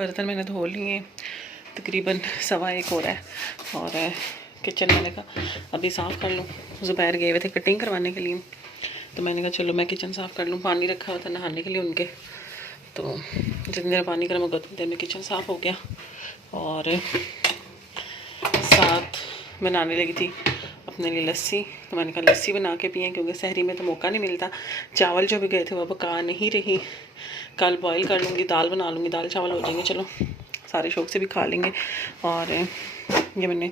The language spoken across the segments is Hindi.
बर्तन मैंने धो लिए, तकरीबन 1:15 हो रहा है। और किचन मैंने कहा अभी साफ़ कर लूँ। ज़ुबैर गए हुए थे कटिंग करवाने के लिए, तो मैंने कहा चलो मैं किचन साफ़ कर लूँ। पानी रखा हुआ था नहाने के लिए उनके, तो जितनी देर पानी गर्म होगा उतनी देर में किचन साफ़ हो गया। और साथ बनाने लगी थी अपने लिए लस्सी, तो मैंने कहा लस्सी बना के पिएँ, क्योंकि सहरी में तो मौका नहीं मिलता। चावल जो भी गए थे वो पका नहीं रही, कल बॉईल कर लूँगी, दाल बना लूँगी, दाल चावल हो जाएंगे, चलो सारे शौक से भी खा लेंगे। और ये मैंने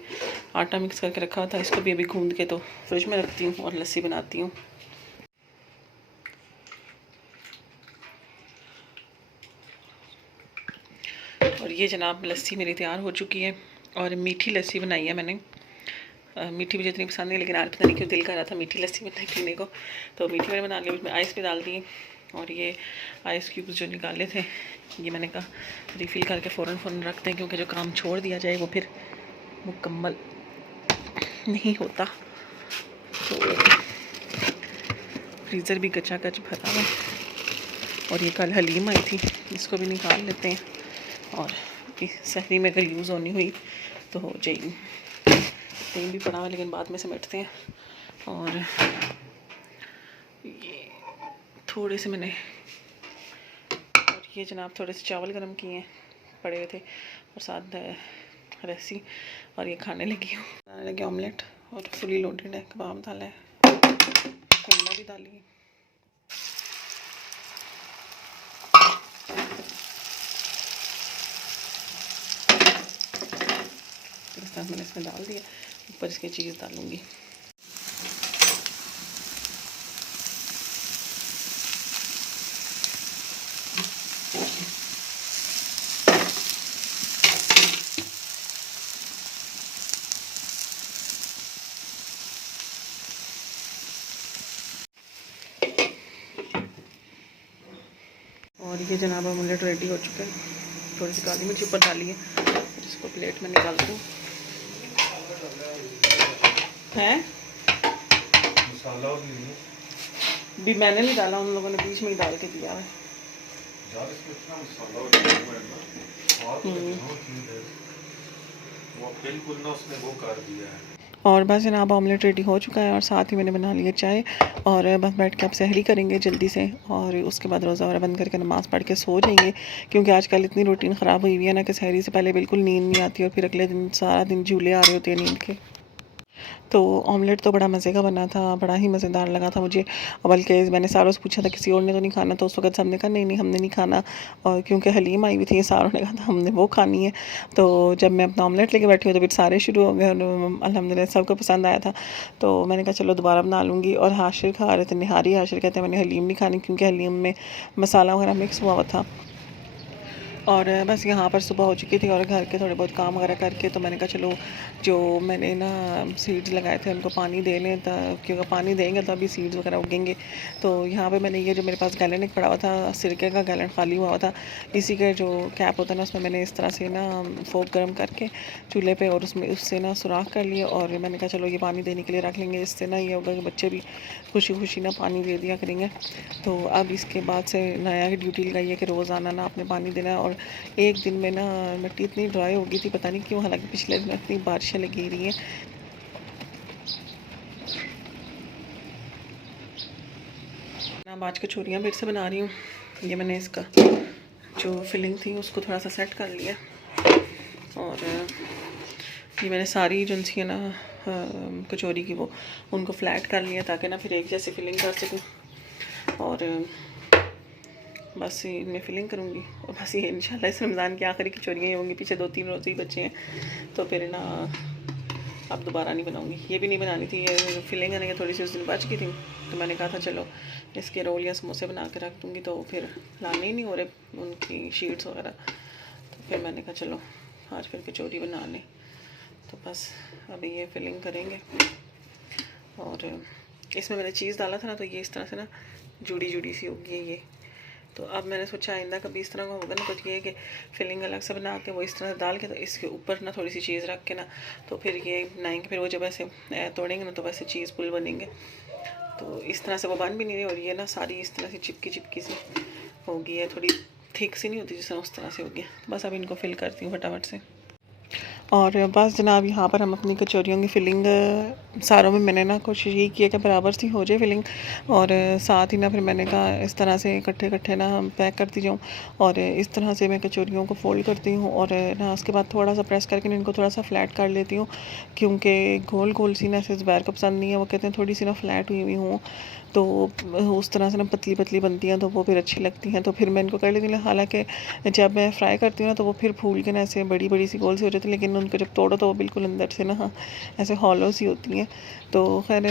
आटा मिक्स करके रखा था, इसको भी अभी गूंद के तो फ्रिज में रखती हूँ और लस्सी बनाती हूँ। और ये जनाब लस्सी मेरी तैयार हो चुकी है, और मीठी लस्सी बनाई है मैंने। मीठी मुझे इतनी पसंद नहीं, लेकिन आज पता नहीं क्यों दिल कर रहा था मीठी लस्सी पीने को, तो मीठी मैंने बना ली। उसमें आइस भी डाल दिए, और ये आइस क्यूब्स जो निकाले थे ये मैंने कहा रिफ़िल करके फ़ौरन रख दें, क्योंकि जो काम छोड़ दिया जाए वो फिर मुकम्मल नहीं होता। तो फ्रीज़र भी गचा गच भरा हुआ है। और ये कल हलीम आई थी, इसको भी निकाल लेते हैं, और सहरी में अगर यूज़ होनी हुई तो हो जाएगी। तेल भी पड़ा हुआ लेकिन बाद में समेटते हैं। और ये थोड़े से मैंने, और ये जनाब थोड़े से चावल गरम किए हैं पड़े हुए थे, और साथ लस्सी। और ये खाने लगी हूँ, बनाने लगी ऑमलेट, और फुली लोडेड है, कबाब डाला है, शिमला भी डाली है। इस तरह मैंने इसमें डाल दिया, ऊपर इसके चीज़ डालूँगी। और ये जनाब ऑमलेट रेडी हो चुका है। थोड़ी सी काली मिर्च ऊपर डाली है, इसको प्लेट में निकाल दूँ। है मसाला भी मैंने नहीं डाला, उन लोगों ने बीच में ही डाल के दिया है। और बस जनाब ऑमलेट रेडी हो चुका है, और साथ ही मैंने बना लिया चाय, और बस बैठ के अब सहरी करेंगे जल्दी से, और उसके बाद रोज़ा वगैरह बंद करके नमाज़ पढ़ के सो जाएंगे। क्योंकि आजकल इतनी रूटीन ख़राब हुई हुई है ना कि सहरी से पहले बिल्कुल नींद नहीं आती, और फिर अगले दिन सारा दिन झूले आ रहे होते हैं नींद के। तो ऑमलेट तो बड़ा मज़े का बना था, बड़ा ही मज़ेदार लगा था मुझे। बल्कि मैंने सारों से पूछा था किसी और ने तो नहीं खाना, तो उस वक्त सबने कहा नहीं नहीं हमने नहीं खाना, और क्योंकि हलीम आई हुई थी, सारों ने कहा था हमने वो खानी है। तो जब मैं अपना ऑमलेट लेके बैठी हूँ तो फिर सारे शुरू हो गए, और अल्हम्दुलिल्लाह सबको पसंद आया था। तो मैंने कहा चलो दोबारा बना लूँगी। और हाशिर खा रहे थे, निहारी हाशिर कहते हैं मैंने हलीम नहीं खानी, क्योंकि हलीम में मसाला वगैरह मिक्स हुआ था। और बस यहाँ पर सुबह हो चुकी थी, और घर के थोड़े बहुत काम वगैरह करके तो मैंने कहा चलो जो मैंने ना सीड्स लगाए थे उनको पानी दे लें, क्योंकि पानी देंगे तो अभी सीड्स वगैरह उगेंगे। तो यहाँ पे मैंने ये जो मेरे पास गैलन एक पड़ा हुआ था, सिरके का गैलन खाली हुआ था, इसी का जो कैप होता है ना उसमें मैंने इस तरह से ना फोक गर्म करके चूल्हे पे, और उसमें उससे ना सुराख कर लिए। और मैंने कहा चलो ये पानी देने के लिए रख लेंगे, इससे ना ये होगा कि बच्चे भी खुशी खुशी ना पानी दे दिया करेंगे। तो अब इसके बाद से नया ड्यूटी लगाई है कि रोज़ाना ना आपने पानी देना है। और एक दिन में ना मिट्टी इतनी ड्राई हो गई थी पता नहीं क्यों, हालांकि पिछले दिन इतनी बारिशें लगी रही हैं। अब आज कचौरियाँ फिर से बना रही हूँ। ये मैंने इसका जो फिलिंग थी उसको थोड़ा सा सेट कर लिया, और ये मैंने सारी जो सी है ना कचौरी की वो उनको फ्लैट कर लिया, ताकि ना फिर एक जैसी फिलिंग कर सकूँ। और बस इनमें फिलिंग करूँगी, और बस ये इंशाल्लाह इस रमज़ान की आखिरी कचौरियाँ ही होंगी। पीछे 2-3 रोज़े ही बचे हैं, तो फिर ना अब दोबारा नहीं बनाऊँगी। ये भी नहीं बनानी थी, ये फिलिंग आने की थोड़ी सी उस दिन बच गई थी, तो मैंने कहा था चलो इसके रोल या समोसे बना के रख दूँगी, तो फिर लाने ही नहीं हो रहे उनकी शीट्स वगैरह। तो फिर मैंने कहा चलो आज फिर कचौरी बना लें। तो बस अभी ये फिलिंग करेंगे, और इसमें मैंने चीज़ डाला था ना, तो ये इस तरह से ना जुड़ी जुड़ी सी होगी ये। तो अब मैंने सोचा आइंदा कभी इस तरह का होगा ना, कुछ ये कि फिलिंग अलग से बना के वो इस तरह डाल के, तो इसके ऊपर ना थोड़ी सी चीज़ रख के ना, तो फिर ये बनाएंगे। फिर वो जब ऐसे तोड़ेंगे ना तो वैसे चीज़ पुल बनेंगे। तो इस तरह से वो बन भी नहीं रही, और ये ना सारी इस तरह से चिपकी चिपकी सी होगी है, थोड़ी थिक सी नहीं होती जिस तरह, उस तरह से होगी। बस अब इनको फिल करती हूँ फटाफट से। और बस जनाब यहाँ पर हम अपनी कचौरियों की फ़िलिंग सारों में मैंने ना कोशिश यही किया कि बराबर सी हो जाए फ़िलिंग। और साथ ही ना फिर मैंने कहा इस तरह से इकट्ठे इकट्ठे ना हम पैक करती जाऊँ। और इस तरह से मैं कचौरियों को फ़ोल्ड करती हूँ और ना उसके बाद थोड़ा सा प्रेस करके इनको थोड़ा सा फ्लैट कर लेती हूँ, क्योंकि गोल गोल सी ना ऐसे ज़ुबैर को पसंद नहीं है। वो कहते हैं थोड़ी सी ना फ्लैट हुई हुई हूँ, तो उस तरह से ना पतली पतली बनती हैं तो वो फिर अच्छी लगती हैं। तो फिर मैं इनको कर लेती हूँ। हालांकि जब मैं फ्राई करती हूँ ना तो वो फिर फूल के ना ऐसे बड़ी बड़ी सी गोल सी हो जाती है, लेकिन उनको जब तोड़ो तो वो बिल्कुल अंदर से ना ऐसे हॉलो सी होती हैं। तो खैर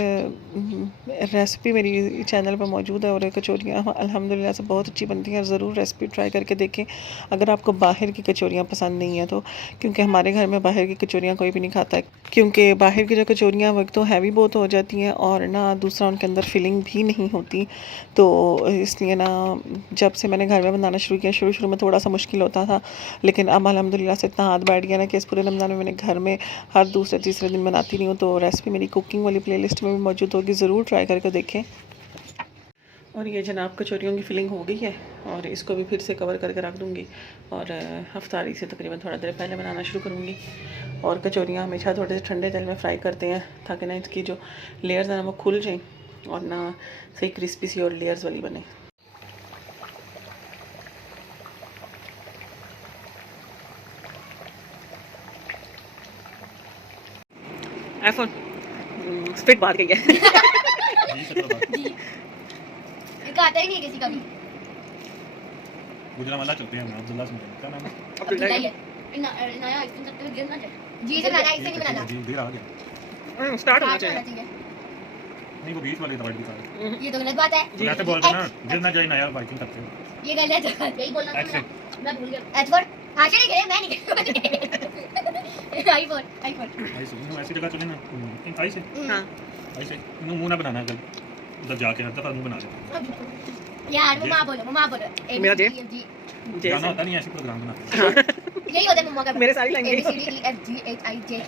रेसिपी मेरी चैनल पर मौजूद है और कचौरियाँ अल्हम्दुलिल्लाह से बहुत अच्छी बनती हैं। ज़रूर रेसिपी ट्राई करके देखें अगर आपको बाहर की कचौरियाँ पसंद नहीं है तो, क्योंकि हमारे घर में बाहर की कचौरियाँ कोई भी नहीं खाता है, क्योंकि बाहर की जो कचौरियाँ वक्त तो हैवी बहुत हो जाती हैं और ना दूसरा उनके अंदर फिलिंग भी नहीं होती। तो इसलिए ना जब से मैंने घर में बनाना शुरू किया, शुरू शुरू में थोड़ा सा मुश्किल होता था, लेकिन अब अल्हम्दुलिल्लाह से इतना हाथ बैठ गया ना कि इस पूरे रमज़ान में मैंने घर में हर दूसरे तीसरे दिन बनाती रही हूँ। तो रेसिपी मेरी कुकिंग वाली प्लेलिस्ट में भी मौजूद होगी, ज़रूर ट्राई करके देखें। और ये जनाब कचौरियों की फिलिंग हो गई है और इसको भी फिर से कवर करके रख दूँगी और हफ्तारी से तकरीबन थोड़ा देर पहले बनाना शुरू करूँगी। और कचौरियाँ हमेशा थोड़े से ठंडे तेल में फ्राई करते हैं ताकि ना इसकी जो लेयर्स हैं ना वो खुल जाएँ और ना सही क्रिस्पी सी और लेयर्स वाली बने। आईफोन स्पिट बात गई है। इसका आता ही नहीं है किसी का भी। गुजरावाला चलते हैं हम अब्दुल्ला से मिलेंगे। क्या नाम है? अब्दुल्ला ही है। नया आइटम सब तो गिरना चाहिए। जी से बनाना, इससे नहीं बनाना। जी देर आ गया। स्टार्ट होना चाहिए। नहीं वो बीच वाले दवाई दिखा रहे। ये तो गलत बात है। तो ऐसे बोलते ना गिरना चाहिए नया बाइकिंग करते हो। ये गलत है। यही बोलना था एक्सेल। मैं भूल गया। एच फॉर आशा नहीं गए, मैं नहीं गई। आईफोन ऐसे ऐसी जगह चले ना आई से। हाँ ऐसे मुंह ना बनाना कल उधर जाके हर दफा मुंह बना ले यार मम्मा बोलो मेरा जे जाना होता नहीं ऐसे प्रोग्राम बनाते। यही होता है मम्मा का। मेरे सारी लाइन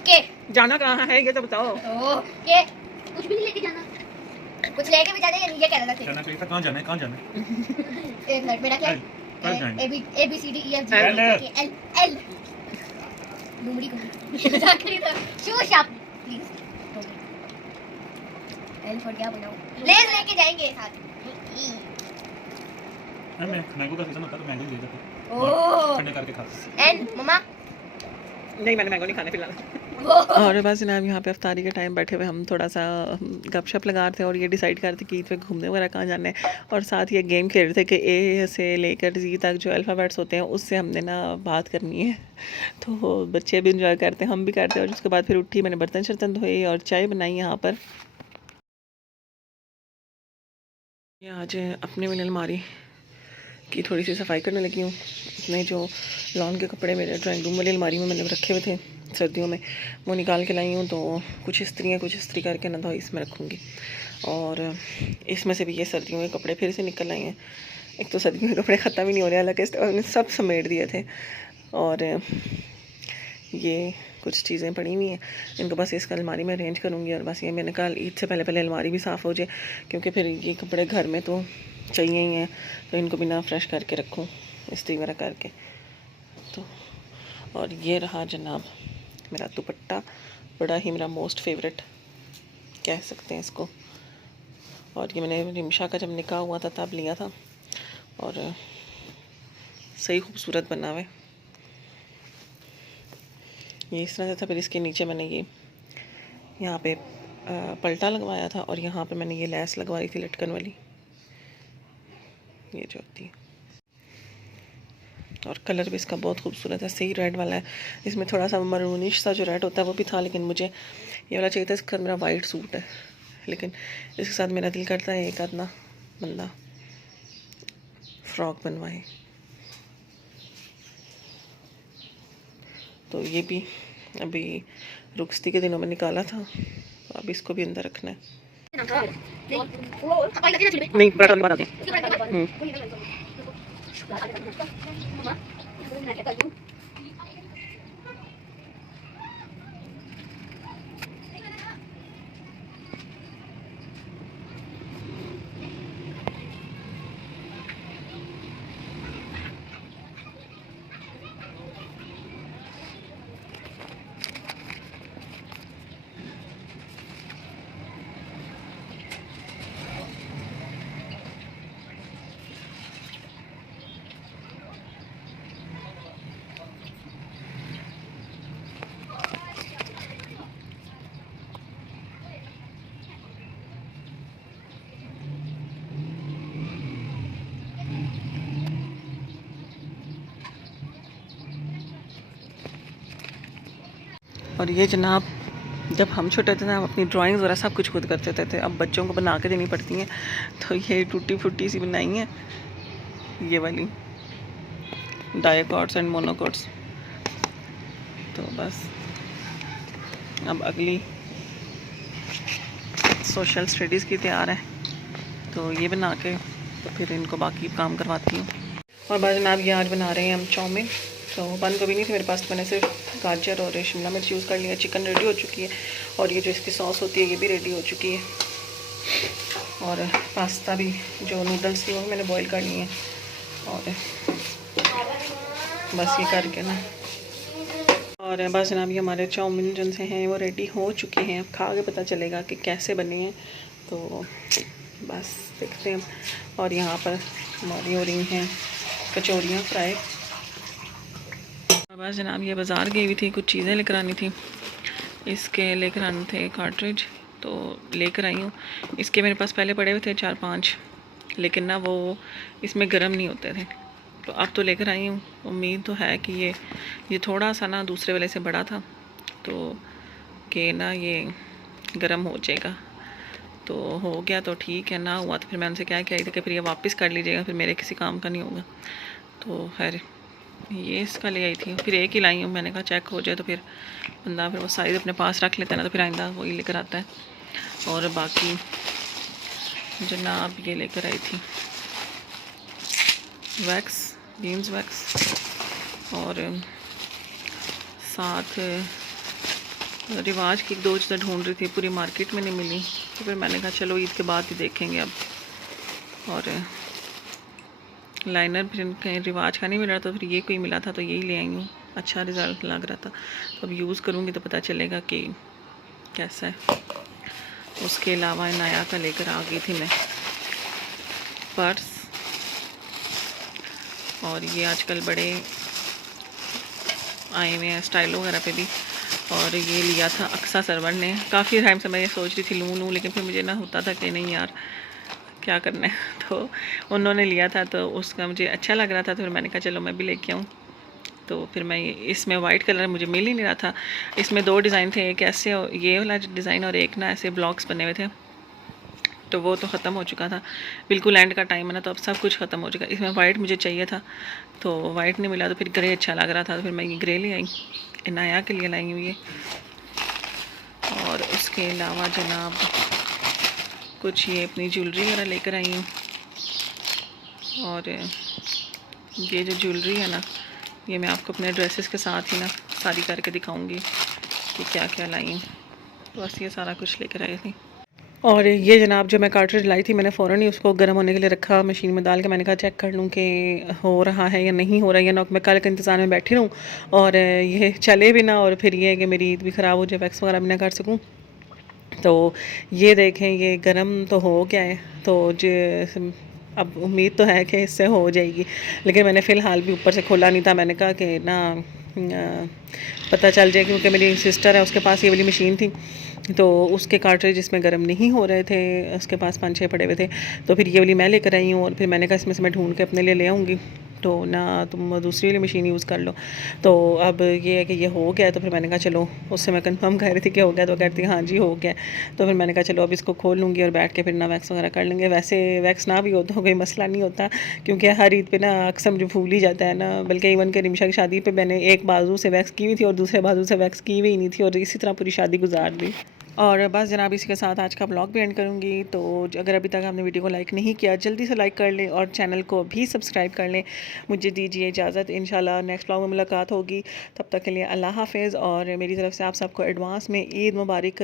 के जाना कहाँ है ये तो बताओ। ओ के कुछ भी नहीं लेके जाना, कुछ लेके भी जाना या नहीं, ये कह रहा था। कहना चाहिए था कहां जाना है कहां जाना है। एक मिनट मेरा क्या कल जाएंगे। A B C D E F G L L Dumri को जाकर इधर shoe shop please. L for क्या बनाऊं? लेज लेके जाएंगे साथ। मैं मैंगो का सीजन होता तो मैंगो ले जाता। ओह ठंडे करके खा। एंड मम्मा नहीं मैंने मैंगो नहीं खाने फिलहाल। और बस जनाब यहाँ पे अफ्तारी के टाइम बैठे हुए हम थोड़ा सा गपशप लगा रहे थे और ये डिसाइड करते कि ईद पे घूमने वगैरह कहाँ जाना है। और साथ ही एक गेम खेल रहे थे कि ए से लेकर जी तक जो अल्फ़ाबेट्स होते हैं उससे हमने ना बात करनी है। तो बच्चे भी इंजॉय करते हैं, हम भी करते हैं। और उसके बाद फिर उठी, मैंने बर्तन शर्तन धोए और चाय बनाई यहाँ पर। ये आज अपने वाली अलमारी की थोड़ी सी सफाई करने लगी हूँ। अपने जो लॉन के कपड़े मेरे ड्राइंग रूम वाली अलमारी में मैंने रखे हुए थे सर्दियों में, वो निकाल के लाई हूँ। तो कुछ इस्त्री करके ना तो इसमें रखूँगी। और इसमें से भी ये सर्दियों के कपड़े फिर से निकल आए हैं। एक तो सर्दियों के कपड़े ख़त्म ही नहीं हो रहे, हालांकि उन्होंने सब समेट दिए थे। और ये कुछ चीज़ें पड़ी हुई हैं, इनको बस इस अलमारी में अरेंज करूँगी। और बस ये मैंने कहा ईद से पहले पहले अलमारी भी साफ़ हो जाए, क्योंकि फिर ये कपड़े घर में तो चाहिए ही हैं, तो इनको भी ना फ्रेश करके रखूँ इस्त्री वगैरह करके। तो और ये रहा जनाब मेरा दुपट्टा, बड़ा ही मेरा मोस्ट फेवरेट कह सकते हैं इसको। और ये मैंने रिमशा का जब निकाह हुआ था तब लिया था और सही खूबसूरत बना हुआ है। ये इस तरह से था। फिर इसके नीचे मैंने ये यहाँ पे पलटा लगवाया था और यहाँ पे मैंने ये लैस लगवाई थी लटकन वाली, ये जो होती है। और कलर भी इसका बहुत खूबसूरत है, सही रेड वाला है। इसमें थोड़ा सा मरूनिश सा जो रेड होता है वो भी था, लेकिन मुझे ये वाला चाहिए था। इसका मेरा वाइट सूट है, लेकिन इसके साथ मेरा दिल करता है एक आधना बंदा फ्रॉक बनवाए। तो ये भी अभी रुखसती के दिनों में निकाला था, तो अब इसको भी अंदर रखना है। नहीं बड़ा बात आती है। और ये जनाब, जब हम छोटे थे ना, हम अपनी ड्राइंग्स वगैरह सब कुछ खुद करते थे। अब बच्चों को बना के देनी पड़ती हैं। तो ये टूटी फूटी सी बनाई हैं, ये वाली डायकॉट्स एंड मोनोकॉट्स। तो बस अब अगली सोशल स्टडीज़ की तैयार है, तो ये बना के तो फिर इनको बाकी काम करवाती हूँ। और बस जनाब ये आज बना रहे हैं हम चाउमीन। तो बंद गोभी नहीं थी मेरे पास, तो मैंने सिर्फ गाजर और शिमला मिर्च यूज़ कर लिया। चिकन रेडी हो चुकी है और ये जो इसकी सॉस होती है ये भी रेडी हो चुकी है। और पास्ता भी, जो नूडल्स थी वो मैंने बॉईल कर लिए हैं। और बस ये करके ना, और बस जनाब ये हमारे चाउमीन जिनसे हैं वो रेडी हो चुके हैं। अब खा के पता चलेगा कि कैसे बने हैं, तो बस देखते हैं। और यहाँ पर हमारी हो रही हैं कचौरियाँ फ्राई। बस जनाब ये बाज़ार गई हुई थी, कुछ चीज़ें लेकर आनी थी। इसके लेकर आने थे कार्ट्रिज, तो लेकर आई हूँ। इसके मेरे पास पहले पड़े हुए थे 4-5, लेकिन ना वो इसमें गर्म नहीं होते थे, तो अब तो लेकर आई हूँ। उम्मीद तो है कि ये थोड़ा सा ना दूसरे वाले से बड़ा था, तो कि ना ये गर्म हो जाएगा। तो हो गया तो ठीक है, ना हुआ तो फिर मैं उनसे क्या आई थी कि फिर ये वापस कर लीजिएगा, फिर मेरे किसी काम का नहीं होगा। तो खैर ये इसका ले आई थी, फिर एक ही लाई हूँ। मैंने कहा चेक हो जाए तो फिर बंदा फिर वो साइज़ अपने पास रख लेता है ना, तो फिर आइंदा वही लेकर आता है। और बाकी जनाब ये लेकर आई थी वैक्स, बीन्स वैक्स, और साथ रिवाज की 2 चीज़ें ढूंढ रही थी, पूरी मार्केट में नहीं मिली, तो फिर मैंने कहा चलो ईद के बाद ही देखेंगे अब। और लाइनर फिर कहीं रिवाज का नहीं मिल रहा था, फिर ये कोई मिला था तो यही ले आई हूँ। अच्छा रिज़ल्ट लग रहा था, तो अब यूज़ करूँगी तो पता चलेगा कि कैसा है। उसके अलावा नया का लेकर आ गई थी मैं पर्स, और ये आजकल बड़े आए हुए हैं स्टाइल वगैरह पे भी। और ये लिया था अक्सा सरवर ने, काफ़ी टाइम से मैं ये सोच रही थी लूँ, लेकिन फिर मुझे ना होता था कि नहीं यार क्या करना है, तो उन्होंने लिया था तो उसका मुझे अच्छा लग रहा था, तो फिर मैंने कहा चलो मैं भी लेके आऊँ। तो फिर मैं इसमें वाइट कलर मुझे मिल ही नहीं रहा था। इसमें 2 डिज़ाइन थे, एक ऐसे ये वाला डिज़ाइन और एक ना ऐसे ब्लॉक्स बने हुए थे, तो वो तो ख़त्म हो चुका था। बिल्कुल एंड का टाइम है ना, तो अब सब कुछ ख़त्म हो चुका। इसमें वाइट मुझे चाहिए था, तो वाइट नहीं मिला, तो फिर ग्रे अच्छा लग रहा था, तो फिर मैं ये ग्रे ले आई, इनाया के लिए लाई हूँ ये। और उसके अलावा जनाब कुछ ये अपनी ज्वेलरी वगैरह लेकर आई हूँ। और ये जो ज्वेलरी है ना, ये मैं आपको अपने ड्रेसेस के साथ ही ना सारी करके दिखाऊंगी कि क्या क्या लाई हूँ। तो बस ये सारा कुछ लेकर आई थी। और ये जनाब जो मैं कार्ट्रिज लाई थी, मैंने फ़ौरन ही उसको गर्म होने के लिए रखा, मशीन में डाल के। मैंने कहा चेक कर लूँ कि हो रहा है या नहीं हो रहा है, या ना मैं कल के इंतज़ार में बैठी रहूँ और ये चले भी ना, और फिर ये है कि मेरी ईद भी ख़राब हो जाए, वैक्स वगैरह भी ना कर सकूँ। तो ये देखें, ये गर्म तो हो गया है, तो जो अब उम्मीद तो है कि इससे हो जाएगी, लेकिन मैंने फ़िलहाल भी ऊपर से खोला नहीं था। मैंने कहा कि ना पता चल जाए, क्योंकि मेरी सिस्टर है उसके पास ये वाली मशीन थी, तो उसके कार्ट्रिज इसमें गर्म नहीं हो रहे थे, उसके पास 5-6 पड़े हुए थे, तो फिर ये वाली मैं लेकर आई हूँ। और फिर मैंने कहा इसमें से मैं ढूंढ के अपने लिए ले आऊँगी, तो ना तुम दूसरी वाली मशीन यूज़ कर लो। तो अब ये है कि ये हो गया, तो फिर मैंने कहा चलो, उससे मैं कंफर्म कह रही थी कि हो गया, तो कहती हाँ जी हो गया। तो फिर मैंने कहा चलो अब इसको खोल लूँगी और बैठ के फिर ना वैक्स वगैरह कर लेंगे। वैसे वैक्स ना भी हो तो कोई मसला नहीं होता, क्योंकि हर ईद पे ना अक्सर मुझे भूल ही जाता है ना। बल्कि इवन के रिमशा की शादी पे मैंने एक बाजू से वैक्स की हुई थी और दूसरे बाजू से वैक्स की हुई नहीं थी, और इसी तरह पूरी शादी गुजार दी। और बस जनाब इसी के साथ आज का ब्लॉग भी एंड करूँगी। तो अगर अभी तक आपने वीडियो को लाइक नहीं किया, जल्दी से लाइक कर लें और चैनल को भी सब्सक्राइब कर लें। मुझे दीजिए इजाज़त, इंशाल्लाह नेक्स्ट ब्लॉग में मुलाकात होगी। तब तक के लिए अल्लाह हाफ़िज़, और मेरी तरफ से आप सबको एडवांस में ईद मुबारक।